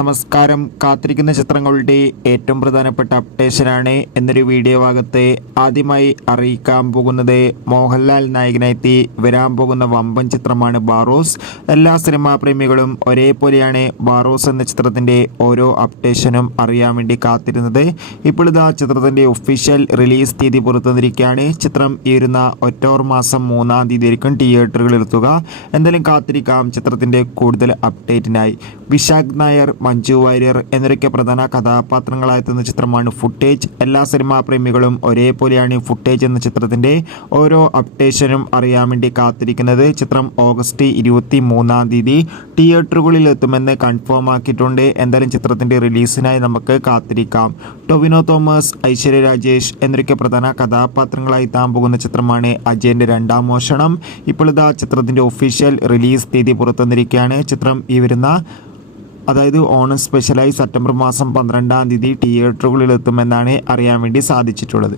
നമസ്കാരം. കാത്തിരിക്കുന്ന ചിത്രങ്ങളുടെ ഏറ്റവും പ്രധാനപ്പെട്ട അപ്ഡേഷനാണ് എന്നൊരു വീഡിയോ ഭാഗത്ത് ആദ്യമായി അറിയിക്കാൻ പോകുന്നത്. മോഹൻലാൽ നായകനെത്തി വരാൻ പോകുന്ന വമ്പൻ ചിത്രമാണ് ബാറോസ്. എല്ലാ സിനിമാ പ്രേമികളും ഒരേപോലെയാണ് ബാറോസ് എന്ന ചിത്രത്തിൻ്റെ ഓരോ അപ്ഡേഷനും അറിയാൻ വേണ്ടി കാത്തിരുന്നത്. ഇപ്പോൾ ഇതാ ചിത്രത്തിൻ്റെ ഒഫീഷ്യൽ റിലീസ് തീയതി പുറത്തുവന്നിരിക്കുകയാണ്. ചിത്രം ഈ വരുന്ന ഒക്ടോബർ മാസം 3-ാം തീയതി ആയിരിക്കും തിയേറ്ററുകളിൽ എത്തുക. എന്തായാലും കാത്തിരിക്കാം ചിത്രത്തിൻ്റെ കൂടുതൽ അപ്ഡേറ്റിനായി. വിശാഖ് നായർ, മഞ്ജു വാര്യർ എന്നൊക്കെ പ്രധാന കഥാപാത്രങ്ങളായെത്തുന്ന ചിത്രമാണ് ഫുട്ടേജ്. എല്ലാ സിനിമാ പ്രേമികളും ഒരേപോലെയാണ് ഫുട്ടേജ് എന്ന ചിത്രത്തിൻ്റെ ഓരോ അപ്ഡേഷനും അറിയാൻ വേണ്ടി കാത്തിരിക്കുന്നത്. ചിത്രം ഓഗസ്റ്റ് 23-ാം തീയതി തിയേറ്ററുകളിൽ എത്തുമെന്ന് കൺഫേം ആക്കിയിട്ടുണ്ട്. എന്തായാലും ചിത്രത്തിൻ്റെ റിലീസിനായി നമുക്ക് കാത്തിരിക്കാം. ടൊവിനോ തോമസ്, ഐശ്വര്യ രാജേഷ് എന്നൊക്കെ പ്രധാന കഥാപാത്രങ്ങളായി എത്താൻ പോകുന്ന ചിത്രമാണ് അജയൻ്റെ രണ്ടാം മോഷണം. ഇപ്പോൾ ഇതാ ചിത്രത്തിൻ്റെ ഒഫീഷ്യൽ റിലീസ് തീയതി പുറത്തുവന്നിരിക്കുകയാണ്. ചിത്രം ഈ വരുന്ന അതായത് ഓണം സ്പെഷ്യലായി സെപ്റ്റംബർ മാസം 12-ാം തീയതി തിയേറ്ററുകളിൽ എത്തുമെന്നാണ് അറിയാൻ വേണ്ടി സാധിച്ചിട്ടുള്ളത്.